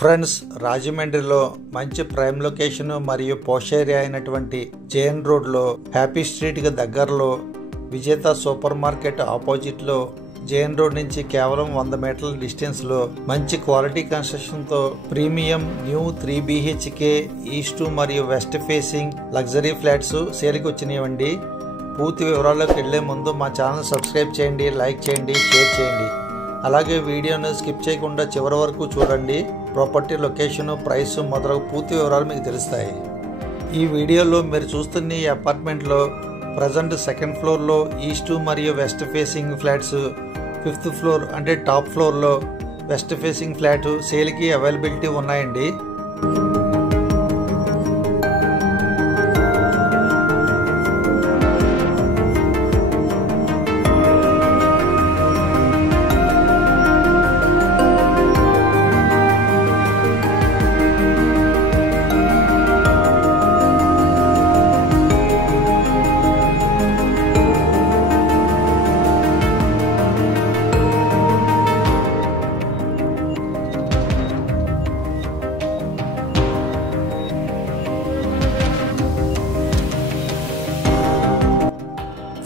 Friends, రాజమండ్రిలో మంచి prime location మరియు పోష్ ఏరియా అయినటువంటి జేఎన్ రోడ్లో హ్యాపీ స్ట్రీట్కి దగ్గరలో విజేత సూపర్ మార్కెట్ ఆపోజిట్లో జేఎన్ రోడ్ నుంచి కేవలం 100 మీటర్ల డిస్టెన్స్లో మంచి క్వాలిటీ కన్స్ట్రక్షన్తో ప్రీమియం న్యూ 3 BHK ఈస్ట్ మరియు వెస్ట్ ఫేసింగ్ లగ్జరీ ఫ్లాట్స్ సేల్కి వచ్చినాయండి. పూర్తి వివరాల్లోకి వెళ్లే ముందు మా ఛానల్ సబ్స్క్రైబ్ చేయండి, లైక్ చేయండి, షేర్ చేయండి. అలాగే వీడియోను స్కిప్ చేయకుండా చివరి వరకు చూడండి. ప్రాపర్టీ లొకేషన్, ప్రైస్ మొదలగు పూర్తి వివరాలు మీకు తెలుస్తాయి. ఈ వీడియోలో మీరు చూస్తున్న ఈ అపార్ట్మెంట్లో ప్రజెంట్ సెకండ్ ఫ్లోర్లో ఈస్ట్ మరియు west facing flats, 5th floor అంటే టాప్ ఫ్లోర్లో వెస్ట్ ఫేసింగ్ ఫ్లాట్ సేల్కి అవైలబిలిటీ ఉన్నాయండి.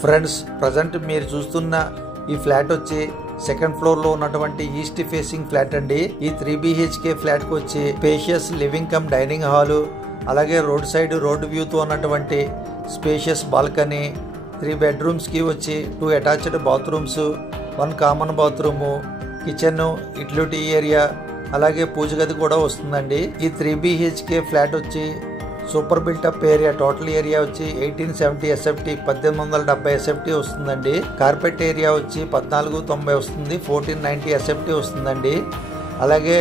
ఫ్రెండ్స్, ప్రజెంట్ మీరు చూస్తున్న ఈ ఫ్లాట్ వచ్చి సెకండ్ ఫ్లోర్లో ఉన్నటువంటి ఈస్ట్ ఫేసింగ్ ఫ్లాట్ అండి. ఈ 3 BHK ఫ్లాట్కి వచ్చి spacious living cum dining hall, అలాగే రోడ్ సైడ్ రోడ్ వ్యూతో ఉన్నటువంటి స్పేషియస్ బాల్కనీ, 3 బెడ్రూమ్స్కి వచ్చి 2 attached bathrooms, 1 common bathroom, kitchen, utility area, అలాగే పూజ గది కూడా వస్తుందండి. ఈ 3 BHK ఫ్లాట్ వచ్చి super built-up area, total area వచ్చి 1870 SFT 1870 SFT వస్తుందండి. కార్పెట్ ఏరియా వచ్చి 1490 వస్తుంది, 1490 SFT వస్తుందండి. అలాగే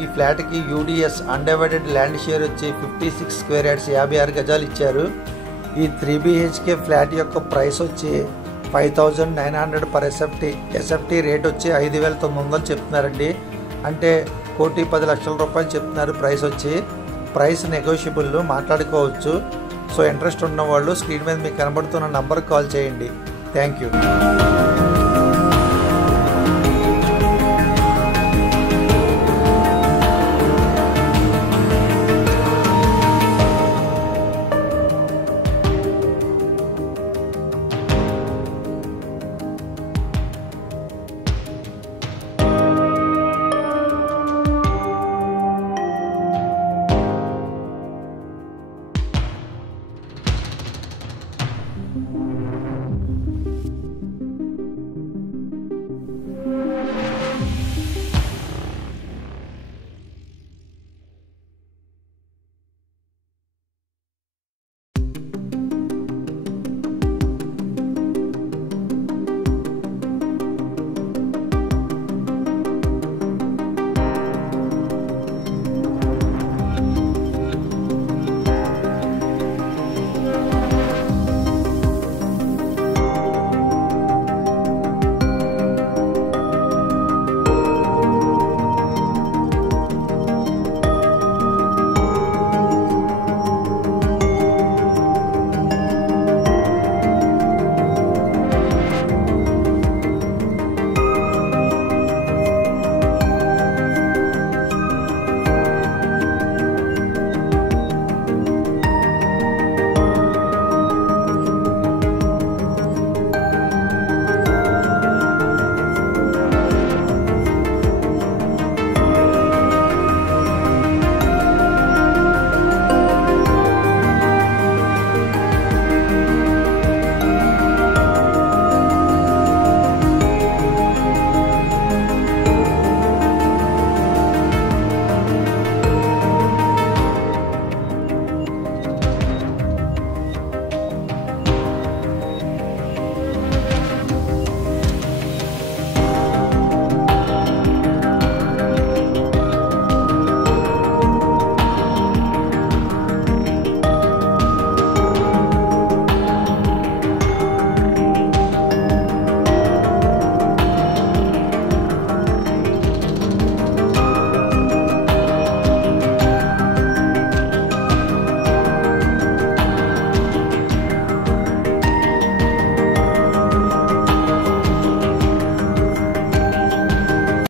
ఈ ఫ్లాట్కి UDS అన్డివైడెడ్ ల్యాండ్ షేర్ వచ్చి 56 స్క్వేర్ యార్డ్స్ 56 గజాలు ఇచ్చారు. ఈ 3 BHK ఫ్లాట్ యొక్క ప్రైస్ వచ్చి 5900 పర్ SFT రేట్ వచ్చి 5900 చెప్తున్నారండి. అంటే 1,10,00,000 రూపాయలు చెప్తున్నారు ప్రైస్ వచ్చి. ప్రైస్ నెగోషియబుల్, మాట్లాడుకోవచ్చు. సో ఇంట్రెస్ట్ ఉన్న వాళ్ళు స్క్రీన్ మీద మీకు కనబడుతున్న నంబర్కి కాల్ చేయండి. Thank you.